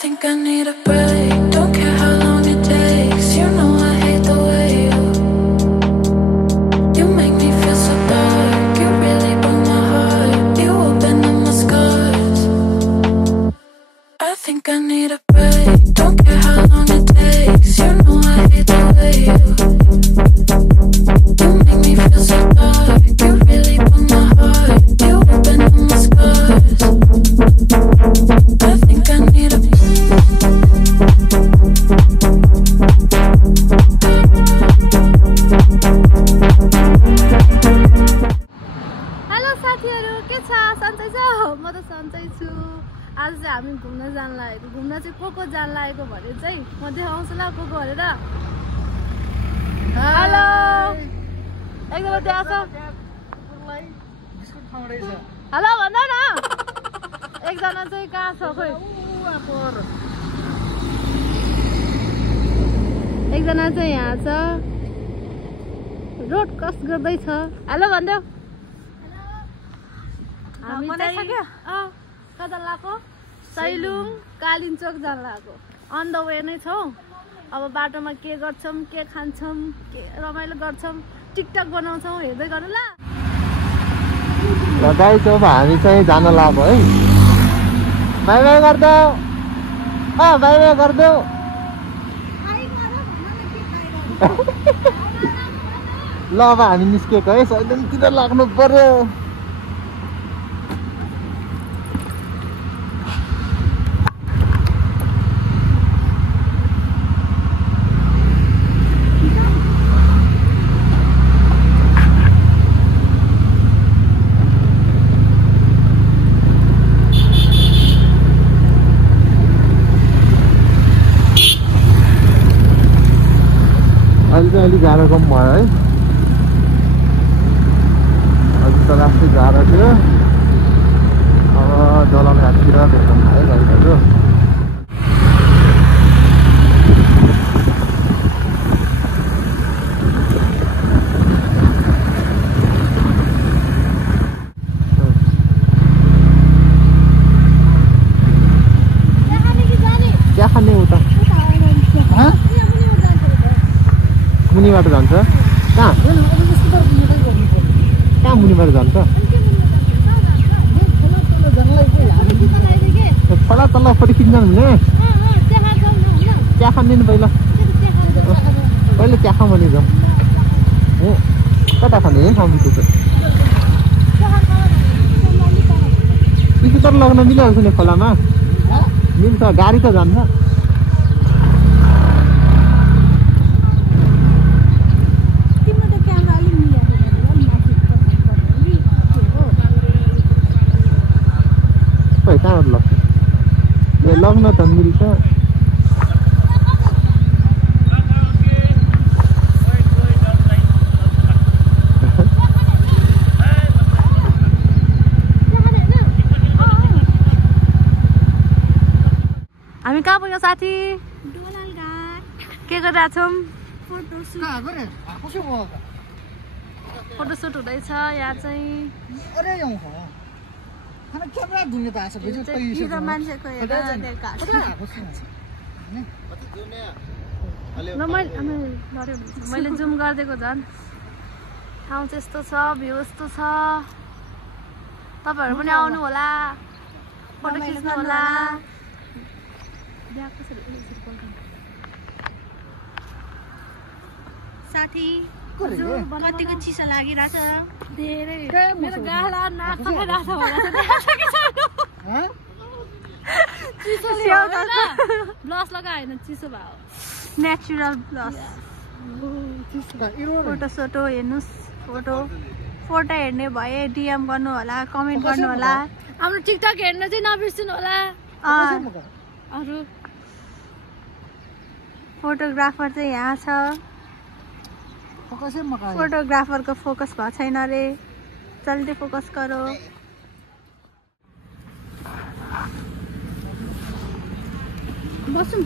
think I need a break. Don't care how long it takes. You know I hate the way you make me feel so dark. You really broke my heart. You opened up my scars. I think I need a break. Don't care how long it takes. You know I hate the way you make me feel so dark. You really broke my heart. You opened up my scars. I think I need a hello साथीहरु के छ सन्चै छ म त सन्चै छु आज चाहिँ हामी घुम्न जान लागेको घुम्न चाहिँ को जान लागेको भने चाहिँ म देखाउँछु ल को भनेर हेलो एकदमै त्यहाँ छ बिस्कुट खाउँदै छ हेलो भन्दा न एकजना चाहिँ कहाँ छ खोइ एकजना चाहिँ यहाँ छ रोड क्रस गर्दै छ हेलो भन्देऊ हामी चाहिँ कता लागेको सैलुङ कालिम्चोक जान लागेको अन द वे नै छौँ अब बाटोमा के गर्छौँ के खान्छौँ के रमाइलो गर्छौँ टिकटक बनाउँछौँ हेर्दै गर्नु ल गाइस अब हामी चाहिँ जान लाग्यो है बाइ बाइ गर्देऊ बाइ बाइ गर्देऊ ल अब हामी निस्केको है सैलुङतिर लाग्नु पर्यो अलि गाह्रो कम भयो है अझै त राष्ट्रै गाह्रो थियो अब दलाल घाटतिर भेट्न है गाडीहरू क्या खाने उता मुनिबाट जान्छ कहाँ मुनिबाट जान्छ तल तल्लोपट्टि किन जानु हुने चिया खाने नि पहिला चिया खाऊँ भने जाउँ ए कता खाने ठाउँ बित्यो स्कुटर लगाउन मिलिहाल्छ नि खोलामा मिल्छ गाडी त जान्छ कहाँबाट लाग्छ ए लग्न त मिल्छ हामी कहाँ पुग्यौँ साथी के गरिरहेको छौँ फोटोसुट हुँदैछ यहाँ चाहिँ मान्छेको मैले जुम गरिदिएको झन् ठाउँ चाहिँ यस्तो छ भ्यू यस्तो छ तपाईँहरू पनि आउनु होला फोटो खिच्नु होला साथी कतिको चिसो लागिरहेछ धेरै मेरो गाला नाक खराब ब्लस लगायो होइन चिसो भयो नेचुरल ब्लस फोटो सोटो हेर्नुहोस् फोटो हेर्ने भए डिएम गर्नु होला कमेन्ट गर्नु होला हाम्रो टिकटक हेर्न चाहिँ नबिर्सिनु होला अरू फोटोग्राफर चाहिँ यहाँ छ फोटोग्राफर को फोकस भएको छैन रे जल्दी फोकस करो बसौँ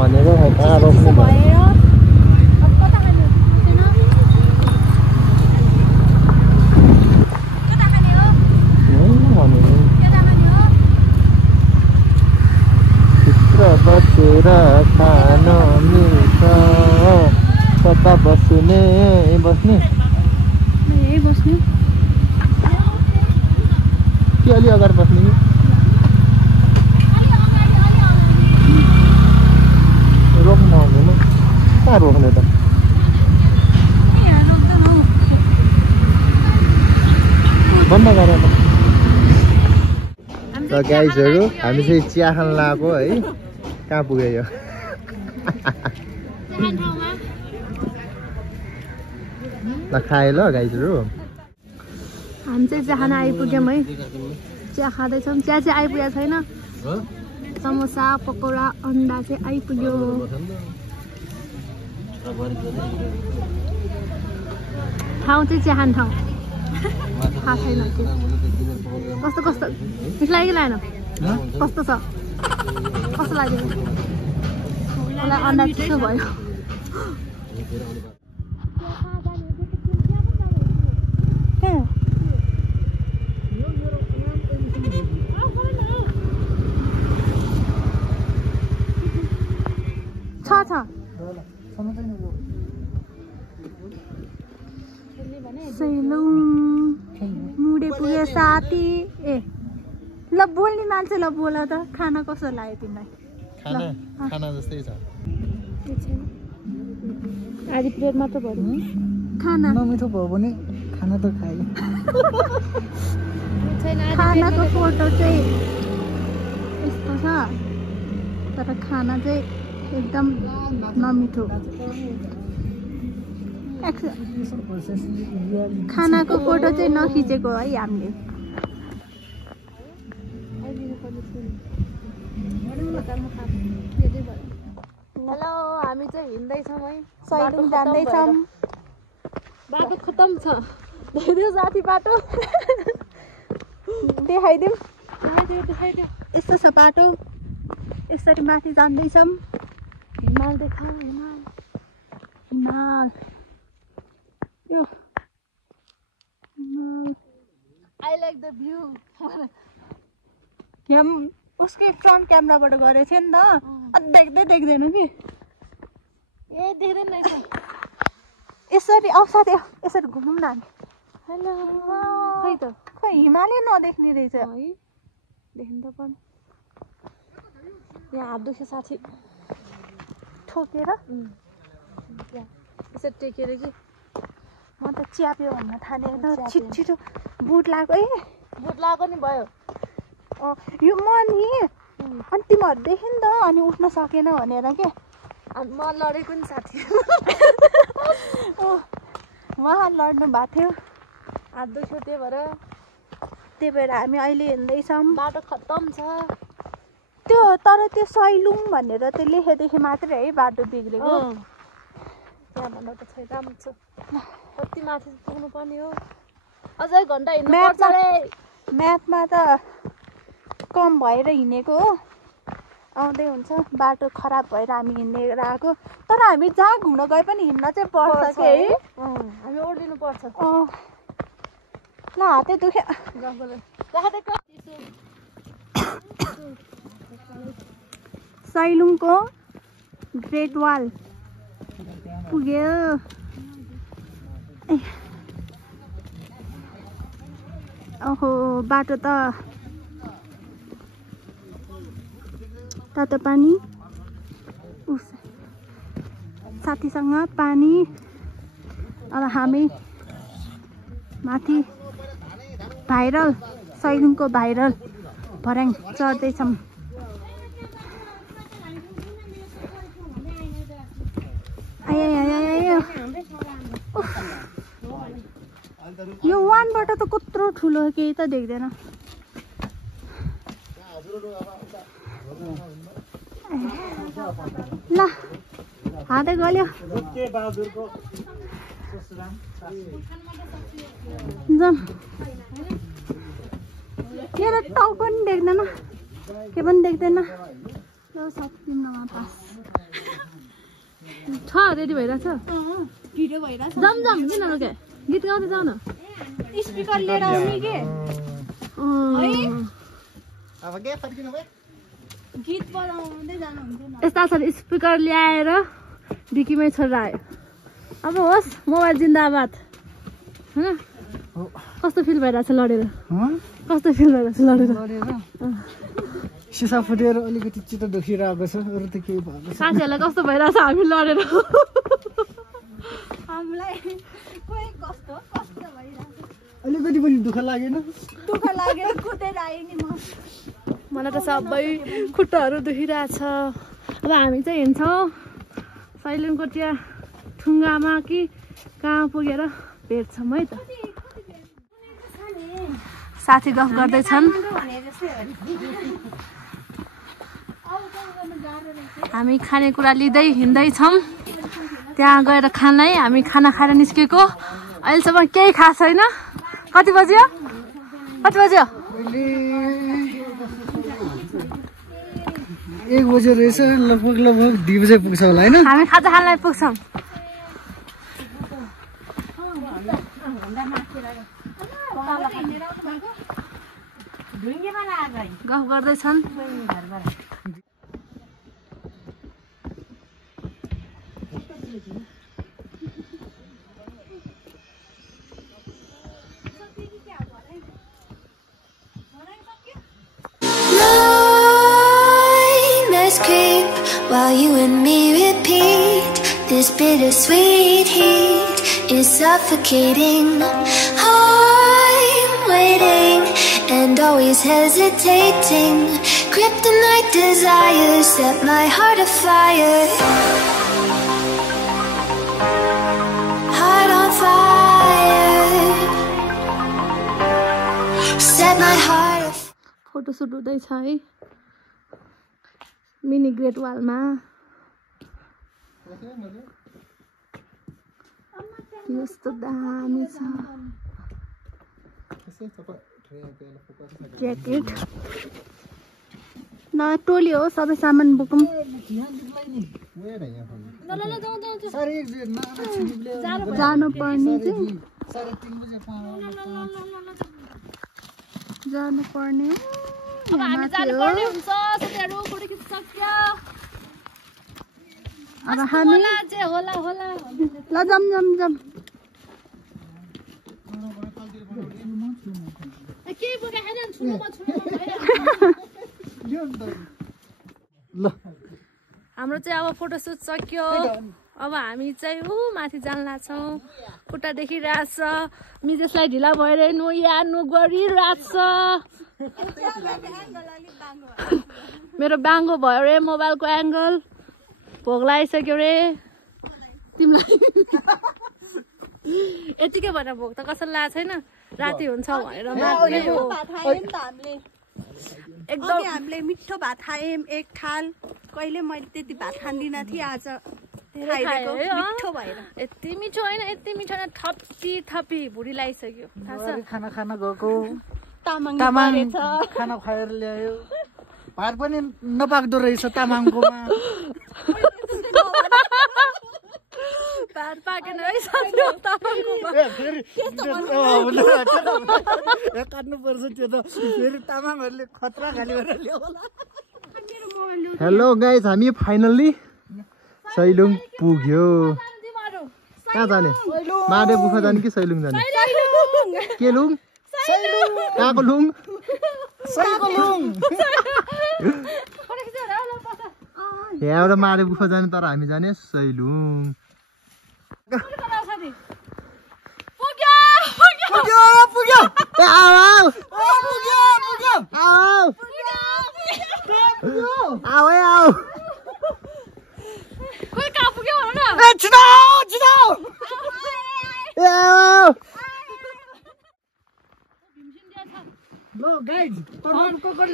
भनेको कहाँ रोक्नु भयो अब कता खाने हो छैन कता खाने हो भनेको कता खाने हो भित्र बसेर खान मिल्छ कता बस्ने बस्ने यही बस्नु कि अलि अगाडि बस्ने कि रोक्नु आउँदैन कहाँ रोक्ने त यहाँ रोक्दैन हौ बन्द गरेर त गाइजहरू हामी चाहिँ चिया खान लगाएको है कहाँ पुग्यो यो ल खाएँ ल गाइजहरू हामी चाहिँ चिया खान आइपुग्यौँ है चिया खाँदैछौँ चिया चाहिँ आइपुगेको छैन समोसा पकौडा अन्डा चाहिँ आइपुग्यो ठाउँ चाहिँ चिया खाने ठाउँ थाहा छैन के कस्तो कस्तो ठिक लाग्यो कि लागेन कस्तो छ कस्तो लाग्यो मलाई अन्डा चिसो भयो छ सैलुङ मुडे पुगे साथी ए ल बोल्ने मान्छे ल बोल त खाना कस्तो लाग्यो तिमीलाई खाना जस्तै छ आधी प्लेट मात्र भयो खाना नमिठो भयो भने खाना त खाए खानाको फोटो चाहिँ यस्तो छ तर खाना चाहिँ एकदम नमिठो खानाको फोटो चाहिँ नखिचेको है हामीले हेलो हामी चाहिँ हिँड्दैछौँ है सैलुङ जाँदैछौँ बाटो खतम छ देखाइदियो साथी बाटो देखाइदिउँ यस्तो छ बाटो यसरी माथि जाँदैछौँ हिमाल देखाऊ हिमाल हिमाल यो हिमाल आई लाइक द भ्यू उसकै फ्रन्ट क्यामेराबाट गरेको थियो नि त अनि देख्दैन कि ए देख्दैन रहेछ यसरी साथी यसरी घुमौँ न हामी हेलो खै त खै हिमालय नदेख्ने रहेछ है देख्नु त पनि यहाँ हात दुख्यो साथी ठोकेर यसरी टेकेर कि म त च्याप्यो भन्न थालेँ त छिटो बुट लगाएको ए बुट लगाएको नि भयो यो म नि अनि तिमीहरू देख्यो नि त अनि उठ्न सकेन भनेर के म लडेको नि साथी उहाँ लड्नु भएको थियो हात दुख्यो त्यही भएर हामी अहिले हिँड्दैछौँ बाटो खतम छ त्यो तर त्यो सैलुङ भनेर त्यो लेखेदेखि मात्रै है बाटो बिग्रेको त्यहाँभन्दा त छैन राम्रो छ कति माथि पुग्नु पर्ने हो अझै घन्टा हिँड्नु पर्छ रे म्यापमा त कम भएर हिँडेको हो आउँदै हुन्छ बाटो खराब भएर हामी हिँडेर आएको तर हामी जहाँ घुम्न गए पनि हिँड्न चाहिँ पर्छ कि है हामी ओर्लिनु पर्छ ल हातै दुख्यो सैलुङको ग्रेट वाल पुग्यो ओहो बाटो त तातो पानी साथीसँग पानी अब हामी माथि भाइरल सैलुङको भाइरल भर्याङ चढ्दैछौँ यो वानबाट त कत्रो ठुलो केही त देख्दैन ल हातै गल्यो जाम यहाँ टाउको पनि देख्दैन के पनि देख्दैन ल सक्दिनँ पास छ रेडी भइरहेछ भिडियो भइरहेछ जाम किन रोके गीत गाउँदै जाऊ न स्पिकर लिएर आउने के अब के फर्किनु भयो गीत बजाउँदै जानुहुन्थ्यो न यस्ता छ स्पिकर ल्याएर डिकीमै छोडेर आयो अब होस् मोबाइल जिन्दाबाद होइन कस्तो फिल भइरहेछ लडेर कस्तो फिल भइरहेछ लडेर सिसा फुटेर अलिकति चित्त दुखिरहेको छ अरू त केही भएको छ साथीहरूलाई कस्तो भइरहेछ हामी लडेर हामीलाई खोइ कस्तो भइरहेछ अलिकति पनि दुःख लागेन दुःख लागेर कुदेर आएँ नि म मलाई त सबै खुट्टाहरू दुखिरहेछ अब हामी चाहिँ हिँड्छौँ सैलुङको त्यहाँ ठुङ्गामा कि कहाँ पुगेर भेट्छौँ है त साथी गफ गर्दैछन् हामी खानेकुरा लिँदै हिँड्दैछौँ त्यहाँ गएर खाना है हामी खाना खाएर निस्केको अहिलेसम्म केही खाएको छैन कति बज्यो 1 बजे रहेछ लगभग 2 बजे पुग्छ होला हैन हामी खाजा खानलाई पुग्छौँ गफ गर्दैछन् While you and me repeat, this bittersweet heat is suffocating. I'm waiting and always hesitating. Kryptonite desires set my heart afire. Heart on fire. Set my heart afire. Photoshoot हुँदैछ है मिनी ग्रेट वालमा यस्तो दामी छ jacket न टोली हो सबै सामान बोकौँ जानु पर्ने अब हामी जानुपर्ने हुन्छ साथीहरु फोटो खिच्न सक्यो अब हामी होला ल जाम के बोके हैन छुनुमा ल हाम्रो चाहिँ अब फोटोसुट सक्यो अब हामी चाहिँ माथि जान लाग्छौँ खुट्टा देखिरहेछ मिजेसलाई ढिला भएर नु गरिरहेछ मेरो बाङ्गो भयो रे मोबाइलको एङ्गल भोक लागिसक्यो रे तिमीलाई यतिकै भनेर भोक त कसैलाई लागेको छैन राति हुन्छ भनेर एकदम हामीले मिठो भात खायौँ एक थाल कहिले मैले त्यति भात खाँदिनँ थिएँ आज मिठो भएर यति मिठो होइन यति मिठो होइन थपी भुडी लागिसक्यो थाहा छ खाना गएको तामाङ खाना खाएर ल्यायो भात पनि नपाक्दो रहेछ तामाङकोमा भात पाकेन है काट्नु पर्छ त्यो त फेरि तामाङहरूले खतरा खाली गरेर ल्याउला हेलो गाइज हामी फाइनल्ली सैलुङ पुग्यो कहाँ जाने महादेव गुफा जाने कि सैलुङ जाने के लुङ कहाँको लुङ यहाँबाट महादेव गुफा जाने तर हामी जाने सैलुङ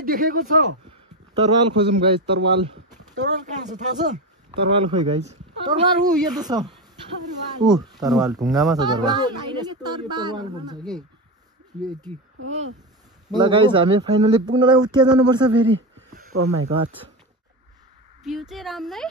देखेको छ तरवाल खोजौँ गाइज तरवाल कहाँ छ थाहा छ तरवाल खोइ गाइज तरवार यो त छ तरवाल ढुङ्गामा छ तरवाल तरवार भन्छ के यो यति ल गाइज हामी फाइनली पुग्नलाई उठ्या जानुपर्छ फेरि ओ माई गॉड भ्यू चाहिँ राम्रै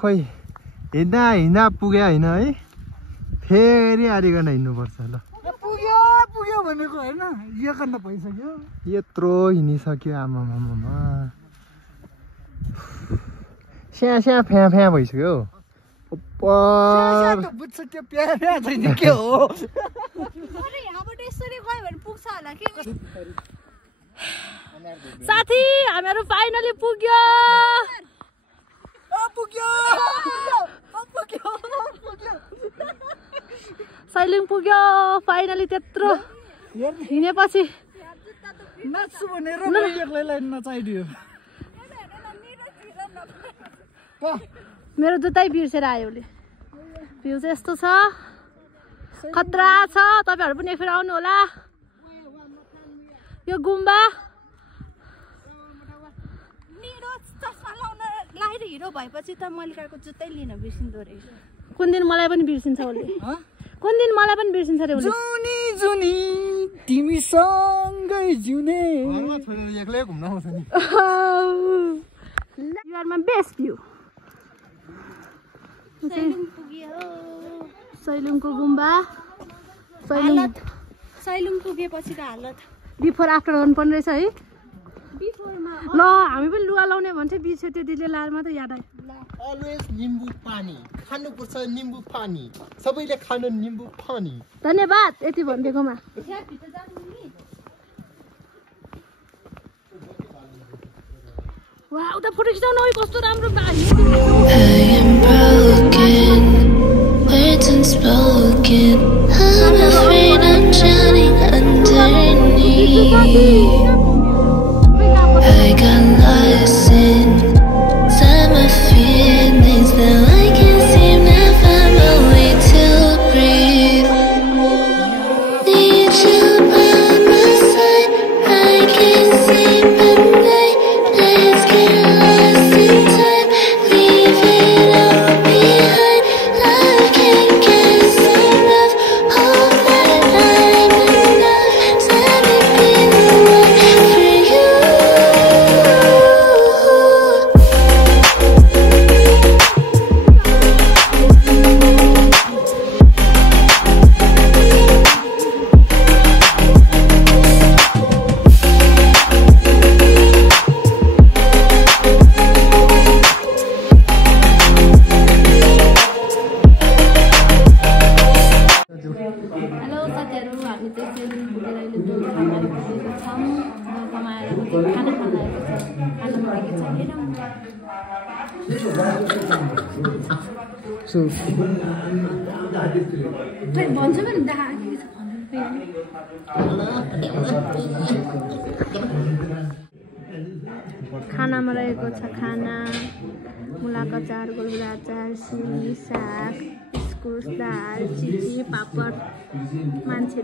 खोइ हिँड्दा पुग्यो होइन है फेरि आरिकन हिँड्नुपर्छ ल पुग्यो भनेको होइन यो गर्न भइसक्यो यत्रो हिँडिसक्यो आमामामा स्या फ्या फ्या भइसक्यो बुझ्छ त्यो प्या छैन के हो यहाँबाट यसरी गयो भने पुग्छ होला के साथी हामीहरू फाइनली पुग्यो सैलुङ पुग्यो फाइनली त्यत्रो हिँडेपछि नाच्छु भनेर एक्लैलाई नचाइदियो मेरो जुत्तै बिर्सेर आयो उसले भ्यू चाहिँ यस्तो छ खतरा छ तपाईँहरू पनि एकफेर आउनु होला यो गुम्बा लाएर हिरो भएपछि त मल्लिकाको जुत्तै लिन बिर्सिँदो रहेछ कुन दिन मलाई पनि बिर्सिन्छ उसले कुन दिन मलाई पनि बिर्सिन्छ रे उसले जुनी जुनी तिमीसँगै जिउने घरमा छोडेर एक्लै घुम्न आउँछ नि You are my best view. सैलुङको गुम्बा सैलुङ पुगेपछिको हालत बिफोर आफ्टर गर्नुपर्ने रहेछ है बिफोरमा ल हामी पनि लुगा लाउने भन्छ बिर्स्यो त्यो दिदीले लाएर मात्रै याद आयो अलवेज निम्बु पानी खानुपर्छ निम्बु पानी सबैले खानु निम्बु पानी धन्यवाद यति भनिदिएकोमा वा उता फोटो खिचाउनु है कस्तो राम्रो Words unspoken. I'm afraid I'm drowning underneath. I got lost inside my feelings. Now I can't seem to find my way to breathe. Need you by my side. I can't sleep at night. Let's get lost in time. Leave it all behind. Love can't get enough of that I'm enough. Let me be the one for you. Hello साथीहरू हामी चाहिँ सेलुङ पुगेर अहिले दोकानमा आइपुगेको छौँ दोकानमा आएर चाहिँ खाना खान आएको छ खाना के छ हेरौँ भन्छ भने देखा के छ खानामा रहेको छ खाना मुलाको अचार गोलगुला अचार सिमी साग इस्कुस दाल चिची पापड मान्छे